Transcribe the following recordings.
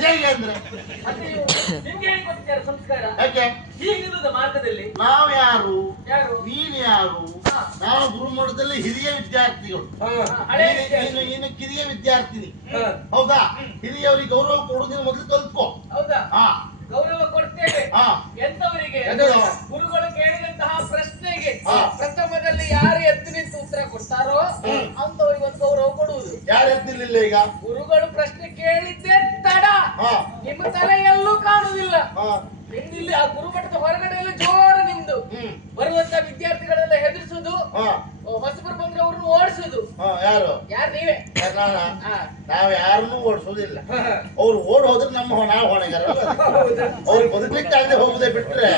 ಹೇಗೆ ಅಂದ್ರೆ? ಸಂಸ್ಕಾರ? ಯಾಕೆ? ಹೀಗಿರುವುದ ಮಾರ್ಗದಲ್ಲಿ. ನಾವ್ ಯಾರು? ಯಾರು? ನೀನ್ ಯಾರು? ನಾವು ಗುರುಮಠದಲ್ಲಿ ಹಿರಿಯ ವಿದ್ಯಾರ್ಥಿಗಳು. ನೀನು- ನೀನು ಕಿರಿಯ ವಿದ್ಯಾರ್ಥಿನಿ. ಹಾ. ಹೌದಾ? ಹಿರಿಯವರಿಗೆ ಗೌರವ ಕೊಡೋದಿನ ಮೊದಲು ಕಲ್ತ್ಕೋ. ಹೌದಾ? ಹಾ. ಗೌರವ ಕೊಡ್ತೇವೆ. ಎಂತವರಿಗೆ? ಗುರುಗಳು ಕೇಳಿದಂತಹ ಪ್ರಶ್ನೆಗೆ. ಪ್ರಥಮದಲ್ಲಿ ಯಾರು ಎದ್ದು ನಿಂತು ಉತ್ತರ ಕೊಡ್ತಾರೋ. ಅಂತವರಿಗೆ ಒಂದು ಗೌರವ ಕೊಡುವುದು. ಯಾರು ಎದ್ದಿರ್ಲಿಲ್ಲ ಈಗ ಗುರುಗಳು ಪ್ರಶ್ನೆ ಕೇಳಿದ್ದೇ ತಡ ಹಾ ತಲೆ ಎಲ್ಲೂ ಕಾಣುವುದಿಲ್ಲ ಇಲ್ಲಿ ಆ ಗುರುಮಠದ ಹೊರಗಡೆ ಎಲ್ಲ ಜೋರು ನಿಮ್ದು ಬರುವಂತ ವಿದ್ಯಾರ್ಥಿಗಳೆಲ್ಲ ಹೆದರಿಸುದು ಹಾ. ಹೊಸಬರು ಬಂದ್ರೆ ಅವ್ರನ್ನ ಓಡಿಸುದು ಹಾ ಯಾರು? ಯಾರು ನೀವೇ. ನಾವ್ ಯಾರನ್ನೂ ಓಡಿಸೋದಿಲ್ಲ ಅವ್ರು ಓಡ್ ಹೋದ್ರೆ ನಮ್ಮ ನಾವು ಹೊಣೆಗಾರ ಅವ್ರು ಬದುಕ್ಲಿಕ್ಕೆ ಆಗದೆ ಹೋಗುದೇ ಬಿಟ್ರೆ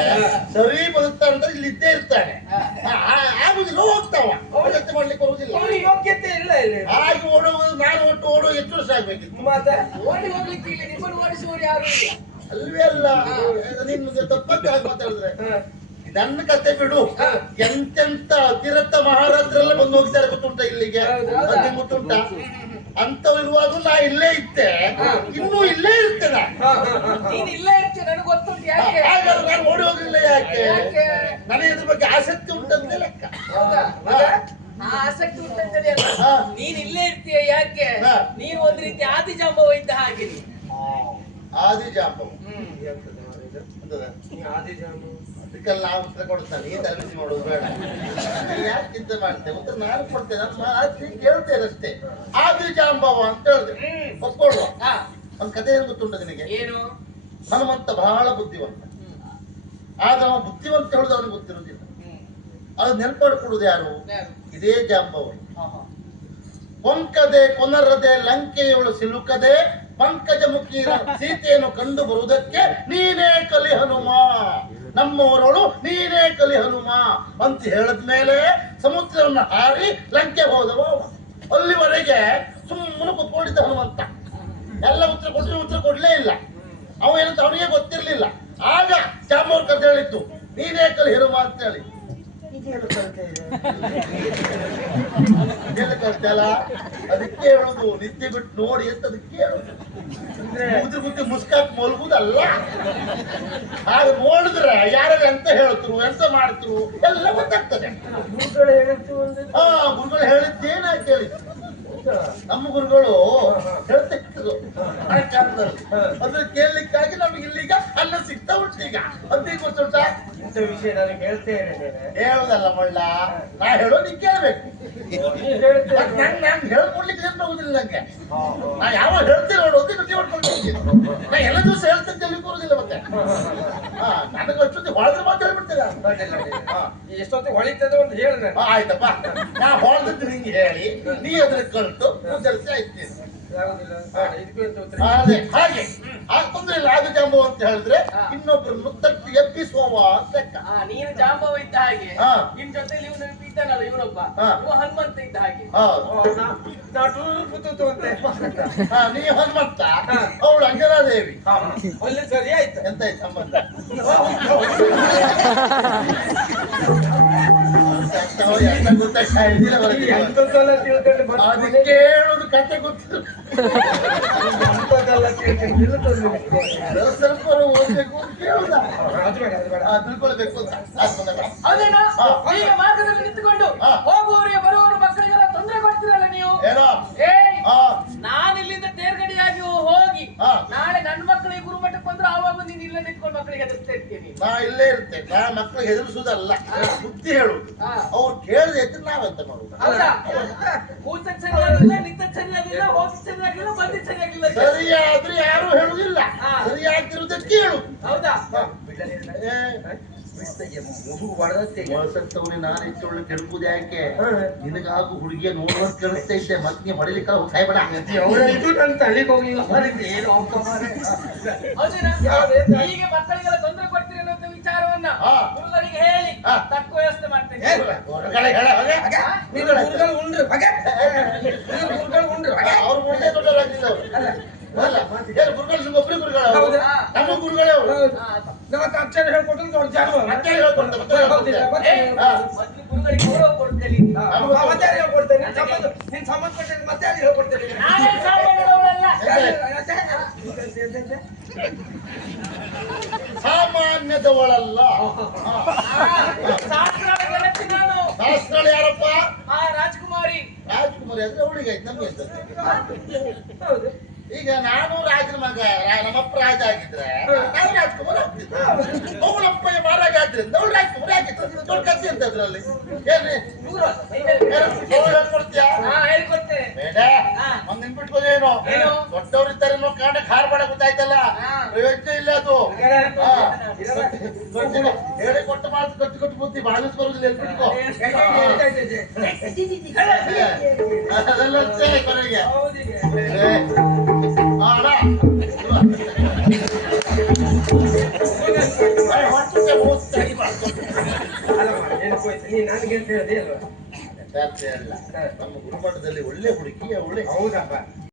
ಸರಿ ಬದುಕ್ತಾ ಅಂತ ಇಲ್ಲಿ ಇದ್ದೇ ಇರ್ತಾನೆ. ಆಗುದಿಲ್ಲ ಹೋಗ್ತಾವ. ಅವ್ರ ಜೊತೆ ಮಾಡ್ಲಿಕ್ಕೆ ಇಲ್ಲ ಹಾಗೆ ಓಡೋದು ನಾನು ಒಟ್ಟು ಓಡೋ ಎಷ್ಟು ವರ್ಷ ಆಗ್ಬೇಕಿತ್ತು? ಮತ್ತೆ? ಓಡಿ ಹೋಗ್ಲಿಕ್ಕೆ ಇಲ್ಲಿ ನಿಮ್ಮನ್ನು ಓಡಿಸುವವರು ಯಾರು ಇಲ್ಲ. ಅಲ್ವೇ ಅಲ್ಲ ನಿಮ್ಗೆ ಮಾತಾಡಿದ್ರೆ. ಹ. ನನ್ನ ಕತೆ ಬಿಡು. ಎಂತೆಂತ ಅತಿರಥ ಮಹಾರಾಜರೆಲ್ಲ ಬಂದು ಹೋಗ್ತಾರೆ ಗೊತ್ತುಂಟ ಇಲ್ಲಿಗೆ? ಹೌದು, ಹೌದಾ? ಅದೇ ಗೊತ್ತುಂಟ? ಅಂತ ಇರುವಾಗ ನಾ ಇಲ್ಲೇ ಇದ್ದೆ. ಇನ್ನೂ ಇಲ್ಲೇ ಇರ್ತೇನೆ. ಹ, ಹ, ಹ, ಹ. ನೀನ್ ಇಲ್ಲೇ ಇರ್ತೀಯ ನನಗೆ ಗೊತ್ತುಂಟು ಯಾಕೆ ಹಾಗಾದ್ರೆ ನಾನು ಓಡಿ ಹೋಗ್ಲಿಲ್ಲ ಯಾಕೆ ಯಾಕೆ? ನನಗೆ ಇದ್ರ ಬಗ್ಗೆ ಆಸಕ್ತಿ ಉಂಟಂತೆ ಲೆಕ್ಕ ಹೌದಾ ಹಾ. ಆ ಆಸಕ್ತಿ ಉಂಟಂತದೆ ಅಲ್ಲ ಹಾ. ನೀನ್ ಇಲ್ಲೇ ಇರ್ತೀಯ ಯಾಕೆ ಹಾ. ನೀನು ಒಂದ್ ರೀತಿ ಆದಿ ಜಾಂಬವ ಇದ್ದ ಹಾಗೆ ನೀನು. ಆದಿ ಜಾಂಬವ ಎಂತದು? ಮಾರ್ರೆ ಇದು? ಅಂತದ ಈ ಆದಿಜಾಮು. ಅದಕ್ಕೆಲ್ಲ ನಾವು ಉತ್ತರ ಕೊಡ್ತಾನೆ ಈ ತಲೆಬಿಸಿ ಮಾಡೋದು ಬೇಡ. ಯಾಕೆ ಚಿಂತೆ ಮಾಡ್ತೇವೆ ಉತ್ತರ ನಾನು ಕೊಡ್ತೇನೆ ನಾನು ಮಾತು ಕೇಳ್ತೇನೆ ಅಷ್ಟೇ. ಆದಿ ಜಾಂಬವ ಅಂತ ಹೇಳಿದೆ. ಒಪ್ಕೊಳ್ಳುವ. ಒಂದು ಕಥೆ ಏನು ಗೊತ್ತುಂಟ ನಿನಗೆ? ಏನು? ಹನುಮಂತ ಬಹಳ ಬುದ್ಧಿವಂತ. ಆದ್ರೆ ಅವ ಬುದ್ಧಿವಂತ ಹೇಳುದು ಅವನಿಗೆ ಗೊತ್ತಿರುವುದಿಲ್ಲ. ಅದು ನೆನಪಾಡ್ಕೊಡುದು ಯಾರು? ಯಾರು? ಇದೇ ಜಾಂಬವ ಹಾ, ಹಾ. ಕೊಂಕದೆ ಕೊನರದೆ ಲಂಕೆಯವಳು ಸಿಲುಕದೆ ಪಂಕಜ ಮುಖಿ ಸೀತೆಯನ್ನು ಕಂಡು ಬರುವುದಕ್ಕೆ ನೀನೇ ಕಲಿ ಹನುಮ. ನಮ್ಮವರಳು ನೀನೇ ಕಲಿ ಹನುಮ. ಅಂತ ಹೇಳಿದ್ಮೇಲೆ ಸಮುದ್ರವನ್ನು ಹಾರಿ ಲಂಕೆ ಹೋದವ ಅಲ್ಲಿವರೆಗೆ ಸುಮ್ಮನೆ ಕುತ್ಕೊಂಡಿದ್ದ ಹನುಮಂತ. ಎಲ್ಲ ಉತ್ತರ ಕೊಟ್ಟರೆ, ಉತ್ತರ ಕೊಡ್ಲೇ ಇಲ್ಲ. ಅವ ಏನಂತ ಅವನಿಗೆ ಗೊತ್ತಿರ್ಲಿಲ್ಲ. ಆಗ ಜಾಂಬವ್ರ ಕಥೆ ಹೇಳಿತ್ತು ನೀನೇ ಕಲಿ ಹನುಮ ಅಂತ ಹೇಳಿ. ಇದೆ? ಇದೆಲ್ಲ ಕಲ್ತಲ್ಲ ಅದಕ್ಕೆ ಹೇಳುದು ನಿದ್ದೆ ಬಿಟ್ಟು ನೋಡಿ ಅಂತ ಅದಕ್ಕೆ ಹೇಳೋದು. ಮುದ್ರ ಬುದ್ಧಿ ಮುಸ್ಕಾಕ್ ಮಲಗುದಲ್ಲ. ಆಗ ನೋಡಿದ್ರೆ ಯಾರು ಎಂತ ಹೇಳ್ತರು ಎಂತ ಮಾಡ್ತರು ಎಲ್ಲ ಗೊತ್ತಾಗ್ತದೆ. ಹಾ ಗುರುಗಳು ಹೇಳಿದ್ದೇನ ಕೇಳಿ ಹೌದಾ? ನಮ್ಮ ಗುರುಗಳು ಹೇಳ್ತಾ ಇದ್ರು. ಆ ಕಾಲದಲ್ಲಿ. ಅದ್ರ ಕೇಳಲಿಕ್ಕಾಗಿ ಇಂಥ ವಿಷಯ ನನಗೆ ಹೇಳ್ತೇ ಇದ್ದೇನೆ. ಹೇಳುದಲ್ಲ ಮಳ್ಳ? ನಾ ಹೇಳೋ ನೀ ಕೇಳ್ಬೇಕು. ನಂಗೆ ಹೇಳ್ತೇ ಹೇಳ್ಕೊಡ್ಲಿಕ್ಕೆ ಏನ್ ಹೋಗುದಿಲ್ಲ ನಂಗೆ. ನಾ ಯಾವ ಹೇಳ್ತೀನಿ ನೋಡು ಅದೇ ಕೇಳ್ಕೊಂಡು. ನಾ ಎಲ್ಲ ದಿವಸ ಹೇಳ್ತೀನಿ ತಿಳಿ ಬರುದಿಲ್ಲ ಮತ್ತೆ. ಹಾ ನನಗೆ ಅಷ್ಟೊತ್ತಿ ಹೊಳೆದ್ರೆ ಮಾತ್ರ ಹೇಳ್ಬಿಡ್ತೀರ. ಎಷ್ಟೊತ್ತಿಗೆ ಹೊಳಿತದೆ ಒಂದು ಹೇಳಿದ್ರೆ ನಾನು. ಆಯ್ತಪ್ಪ. ನಾ ಹೊಳೆದದ್ದು ನಿಂಗೆ ಹೇಳಿ ನೀ ಅದ್ರ ಕಲ್ತು ಉತ್ತರಿಸಿ ಆಯ್ತೀನಿ ಅದೇ ಹಾಗೆ. ಆ ತೊಂದ್ರೆ ಇಲ್ಲ. ಅದು ಜಾಂಬವ ಅಂತ ಹೇಳಿದ್ರೆ ಇನ್ನೊಬ್ರು ಇನ್ನೊಬ್ರನ್ನು ತಟ್ಟಿ ಎಬ್ಬಿಸುವವ ಅಂತ ಲೆಕ್ಕ. ಆ, ನೀನು ಜಾಂಬವ ಇದ್ದ ಹಾಗೆ. ಹಾ. ನಿಮ್ ಜೊತೆಲಿ ಇವನು ಇದ್ದಾನಲ್ಲ ಇವನೊಬ್ಬ. ಹನುಮಂತ ಇದ್ದ ಹಾಗೆ. ನಾ- ಹನುಮಂತ. ಅವಳು ಅಂಜನಾದೇವಿ. ಒಳ್ಳೆ ಸರಿ ಆಯ್ತು. ಎಂತ ಐತ್ ಎಂತ ಗೊತ್ತಾಗ್ತಾ ಇದ್ದಿಲ್ಲ ತಿಳ್ಕೊಂಡು ಬಂದು ಅದಕ್ಕೆ ಕಥೆ ಕತೆ ಗೊತ್ತಿಲ್ಲ ಎಂತದ್ದೆಲ್ಲ ತಿಳ್ಕೊಂಡು. ಸ್ವಲ್ಪ ಓದ್ಬೇಕು ಅಂತ ಕೇಳುದ ಅದು ಬೇಡ, ಅದು ಬೇಡ. ಆ, ತಿಳ್ಕೊಳ್ಬೇಕು ಅಂತ ಅದು ಬಂದ ಬೇಡ. ಹೌದೇನಾ ಹಾ. ಈಗ ಮಾರ್ಗದಲ್ಲಿ ನಿಂತುಕೊಂಡು ಹಾ. ಹೋಗುವವರಿಗೆ ಬರುವವರು ಮಕ್ಕಳಿಗೆಲ್ಲ ತೊಂದರೆ ಕೊಡ್ತೀರಲ್ಲ ನೀವು ಏನೋ ಏಯ್ ಹಾ ನಾನು ಇಲ್ಲಿಂದ ತೇರ್ಗಡಿಯಾಗಿ ಹೋಗಿ ಹಾ. ನಾಳೆ ನನ್ನ ಮಕ್ಕಳಿಗೆ ಗುರುಮಠಕ್ಕೆ ಬಂದ್ರೆ ಆವಾಗ ನೀನು ಇಲ್ಲ ನಿಂತ್ಕೊಂಡು ಮಕ್ಕಳಿಗೆ ಹೆದರ್ಸ್ತಾ ಇರ್ತೀನಿ ನಾ ಇಲ್ಲೇ ಇರ್ತೇನೆ. ನಾ ಮಕ್ಕಳಿಗೆ ಹೆದರ್ಸುದಲ್ಲ. ಬುದ್ಧಿ ಹೇಳುದು. ಅವ್ರು ಕೇಳದೆ ಇದ್ರೆ ನಾವೆಂತ ಮಾಡುದು. ಹೌದಾ? ಕೂತ ಸರಿಯಾಗಿಲ್ಲ ನಿಂತ ಸರಿಯಾಗಿಲ್ಲ ಹೋಗಿ ಸರಿಯಾಗಿಲ್ಲ ಬಂದಿ ಸರಿಯಾಗಿಲ್ಲ ಸರಿಯಾದ್ರೆ ಯಾರು ಹೇಳುದಿಲ್ಲ. ಸರಿಯಾಗಿರುವುದಕ್ಕೆ ಹೇಳುದು ಹೌದಾ? ಈಗ. ನಾನು ಹೆಚ್ಚು ಕೆಡುಕುದು ಯಾಕೆ. ನಿನಗಾಗು ಹುಡುಗಿಯ ನೋಡುವಂತ ಕೇಳಿಸ್ತಾ ಇದ್ದೆ ಮತ್ತೆ ನೀ ಹೊಡಿಲಿಕ್ಕ ಸಾಯ್ಬೇಡ ಅವ್ರ ಇದು ನನ್ನ ಹೋಗ್ಲಿಲ್ಲ ಮಾರಿದ್ದೆ, ಏನು? ಹೀಗೆ ಮಕ್ಕಳಿಗೆಲ್ಲ ತೊಂದರೆ ಕೊಡ್ತೀರಿ ಅನ್ನೋ ವಿಚಾರವನ್ನ. ಗುರುಗಳಿಗೆ ಹೇಳಿ. ತಕ್ಕ ವ್ಯವಸ್ಥೆ ಮಾಡ್ತೇನೆ ಉಂಡ್ರು ಬಗೆ. ನೀನು ಗುರುಗಳು ಉಂಡ್ರು ಬಗೆ. ಅವ್ರು ಮುಂದೆ ದೊಡ್ಡವರಾಗಿಲ್ಲ ಅವ್ರು. ಅಲ್ಲ, ಅಲ್ಲ ಏನು ಗುರುಗಳು ನಿಮ್ಗೆ ಒಬ್ಬರೇ ಗುರುಗಳು ಹೌದಾ? ನಮ್ಮ ಗುರುಗಳೇ ಅವರು ಹೌದು. ನಮ್ಮ ಅಕ್ಷರ ಹೇಳ್ಕೊಟ್ಟು ದೊಡ್ಡ ಮತ್ತೆ ಹೇಳ್ಕೊಡ್ತಾರೆ, ಮತ್ತೆ ಹೇಳ್ಕೊಡ್ತಾರೆ. ಸಂಬಂಧ ನಿನ್ ಸಂಬಂಧಪಟ್ಟ ಯಾರು ಸಾಮಾನ್ಯದವಳಲ್ಲ. ಶಾಸ್ತ್ರಗಳು ಯಾರಪ್ಪ? ಆ ರಾಜ್ಕುಮಾರಿ. ರಾಜ್ಕುಮಾರಿ ಅಂದ್ರೆ ಅವಳಿಗೆ ಆಯ್ತು ನಮ್ಗೆ ಹೌದು. ಈಗ ನಾನು ರಾಜನ ಮಗ ನಮ್ಮಪ್ಪ ರಾಜ ಆಗಿದ್ರೆ ನಾನು ರಾಜ್ಕುಮಾರ್ ಆಗ್ತಿದ್ದೆ ಅವಳಪ್ಪ ಮಹಾರಾಜ ಆದ್ರಿಂದ ಅವಳು ರಾಜ್ಕುಮಾರ್ ಆಗಿತ್ತು. ದೊಡ್ಡ ಕಥೆ ಅಂತ ಅದ್ರಲ್ಲಿ. ಏನ್ರಿ ಹೇಳ್ಕೊಡ್ತೀಯಾ? ಬೇಡ. ಒಂದ್? ದೊಡ್ಡವ್ರಿದ್ದಾರೆ ಅನ್ನೋ ಕಾರಣ ಖಾರ ಮಾಡ ಗೊತ್ತಾಯ್ತಲ್ಲ. ಪ್ರಯೋಜನ ಇಲ್ಲ ಅದು. ಹೇಳಿ ಕೊಟ್ಟು ಮಾತು ಕಟ್ಟು ಕಟ್ಟು ಬುದ್ಧಿ ಬಾಳಿಸ್ ಬರುದಿಲ್ಲ ಎಲ್ಬಿಟ್ಕೋ ಅದೆಲ್ಲ ಕೊನೆಗೆ. ನನಗೆ ಅಂತ ಅಲ್ವಾ. ನಮ್ಮ ಒಳ್ಳೆ ಹುಡುಗಿ ಒಳ್ಳೆ ಹೌದಪ್ಪ